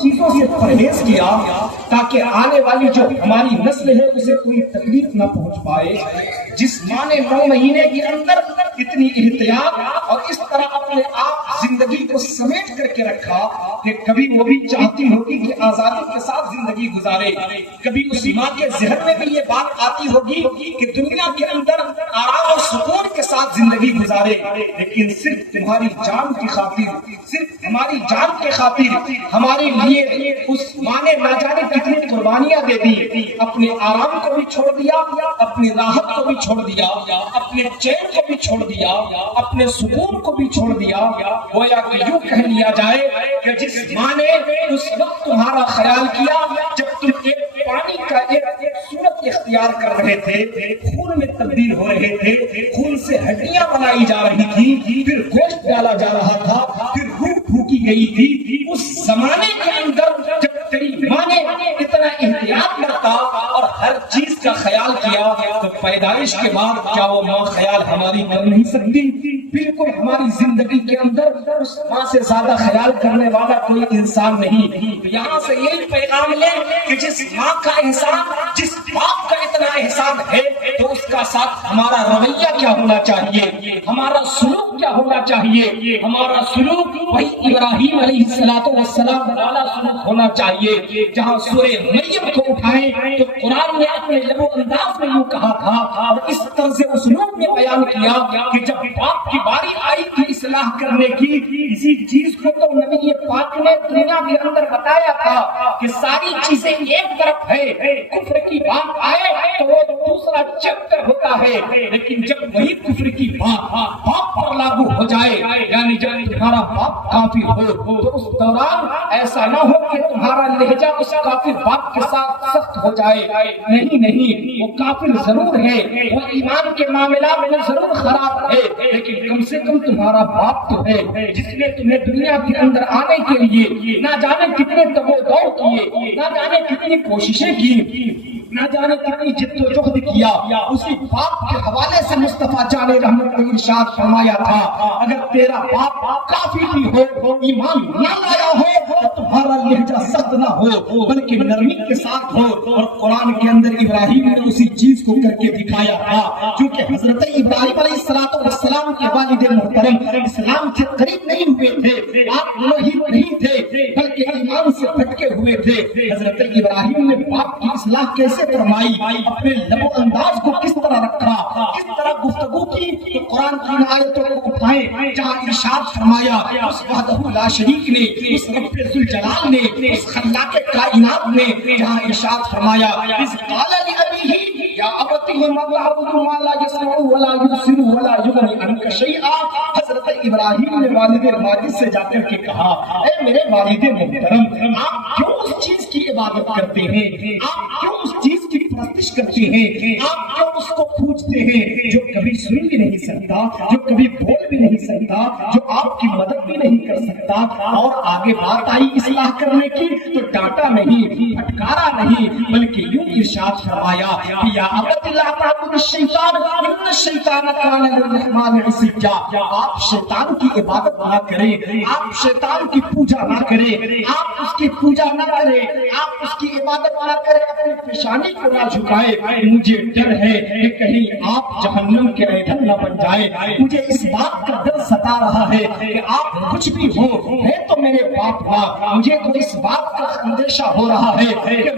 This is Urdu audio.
چیزوں سے پرہیز کیا تاکہ آنے والی جو ہماری نسل ہے اسے کوئی تکلیف نہ پہنچ پائے. جس ماں نے 9 مہینے کے اندر اتنی احتیاط اور اس طرح اپنے آپ زندگی کو سمیٹ کر کے رکھا کہ کبھی وہ بھی چاہتی ہوگی کہ آزادی کے ساتھ زندگی گزارے, کبھی اس ماں کے ذہن میں بھی یہ بات آتی ہوگی کہ دنیا کے اندر آرام اور سکون کے ساتھ زندگی گزارے, لیکن صرف تمہاری جان کی خاطر, صرف ہماری جان کے خاطر ہمارے لیے اس ماں نے نہ جانے کتنی قربانیاں دے دی. اپنے آرام کو بھی چھوڑ دیا, اپنی راحت کو بھی چھوڑ دیا, اپنے چین کو بھی چھوڑ دیا, اپنے سکون کو بھی چھوڑ دیا. گویا کہ یوں کہہ لیا جائے کہ جس ماں نے اس وقت تمہارا خیال کیا جب تم ایک پانی کا ایک صورت اختیار کر رہے تھے, خون میں تبدیل ہو رہے تھے, خون سے ہڈیاں بنائی جا رہی تھی, پھر گوشت ڈالا جا رہا تھا, پھر روح پھونکی گئی تھی. اس زمانے کے اندر جب تیری ماں نے اتنا احتیاط کرتا اور ہر چیز کا خیال کیا تو پیدائش کے بعد کیا وہ ماں خیال ہماری کر نہیں سکتی؟ بالکل ہماری زندگی کے اندر اس ماں سے زیادہ خیال کرنے والا کوئی انسان نہیں. یہاں سے یہی پیغام لے کہ جس ماں کا احسان, جس باپ کا اتنا احسان ہے تو اس کا ساتھ ہمارا رویہ کیا ہونا چاہیے, ہمارا سلوک کیا ہونا چاہیے. ہمارا سلوک وہی ابراہیم علیہ السلام والا سلوک ہونا چاہیے جہاں سورہ مریم کو اٹھائے تو قرآن نے اپنے لب و انداز میں یوں کہا تھا اور اس طرز اسلوب میں بیان کیا کہ جب باپ کی باری آئی تھی اصلاح کرنے کی, اسی چیز کو تو نبی پاک نے دنیا کے اندر بتایا تھا کہ ساری چیزیں ایک طرف ہے, کفر کی بات آئے تو وہ دوسرا چیپٹر ہوتا ہے, لیکن جب وہی کفر کی بات باپ پر لاگو ہو جائے یعنی جب تمہارا باپ کافر ہو تو اس دوران ایسا نہ ہو کہ تمہارا لہجہ اس کافر باپ کے ساتھ سخت ہو جائے. نہیں, وہ کافر ضرور ہے, وہ ایمان کے معاملات میں ضرور خراب ہے, لیکن کم سے کم تمہارا باپ تو ہے جس نے تمہیں دنیا کے اندر آنے کے لیے نہ جانے کتنے تگ و دو کیے, نہ جانے کتنی کوششیں کی, نہ جانے کتنی جد و جہد کیا. اسی باپ کے حوالے سے مصطفیٰ جان رحمت نے ارشاد فرمایا تھا اگر تیرا باپ کافی بھی ہو, ایمان نہ لایا ہو تو تمہارا لہجہ سخت نہ ہو بلکہ نرمی کے ساتھ ہو. اور قرآن کے اندر ابراہیم نے اسی چیز کو کر کے دکھایا تھا کیونکہ حضرت ابراہیم علیہ السلام کے والد محترم اسلام سے قریب نہیں ہوئے تھے, آپ موحد نہیں تھے بلکہ ایمان سے پھٹکے ہوئے تھے. حضرت ابراہیم نے باپ کی اصلاح کیسے فرمائی, اپنے لب و انداز کو کس طرح رکھا, کس طرح گفتگو کی, تو قرآن کی آیتوں کو اٹھائیں جہاں ارشاد فرمایا اس وحدہ لا شریک نے, اس رب ذوالجلال نے, اس خلاق کائنات نے, جہاں ارشاد فرمایا اس قال لأبیہ یا ابتی لما تعبد ما لا يسمع ولا يبصر ولا یغنی عنک شیئا. حضرت ابراہیم نے والد ماجد سے جا کر کے کہا اے میرے والد محترم, آپ کیوں اس چیز کی عبادت کرتے ہیں, آپ کیوں اس چیز کی پرستش کرتے ہیں, آپ کیوں اس کو پوجتے ہیں جو کبھی سن بھی نہیں سکتا, جو کبھی بول بھی نہیں سکتا, جو آپ کی مدد بھی نہیں کر سکتا. اور آگے بات آئی اصلاح کرنے کی تو ڈانٹا نہیں, پھٹکارا نہیں, بلکہ یوں ارشاد فرمایا کہ یا ابت لا تعبد الشیطان ان الشیطان کان للرحمن عصیا. آپ شیطان کی عبادت نہ کریں, آپ شیطان کی پوجا نہ کریں, آپ اس کی پوجا نہ کریں, آپ اس کی عبادت نہ کریں, اپنی پیشانی کو نہ جھکائے. مجھے ڈر ہے کہ کہیں آپ جہنم کے ایندھن نہ بن جائیں. مجھے اس بات کا ڈر ستا رہا ہے کہ آپ کچھ بھی ہو ہے تو میرے باپ ماں, مجھے تو اس بات کا اندیشہ ہو رہا ہے کہ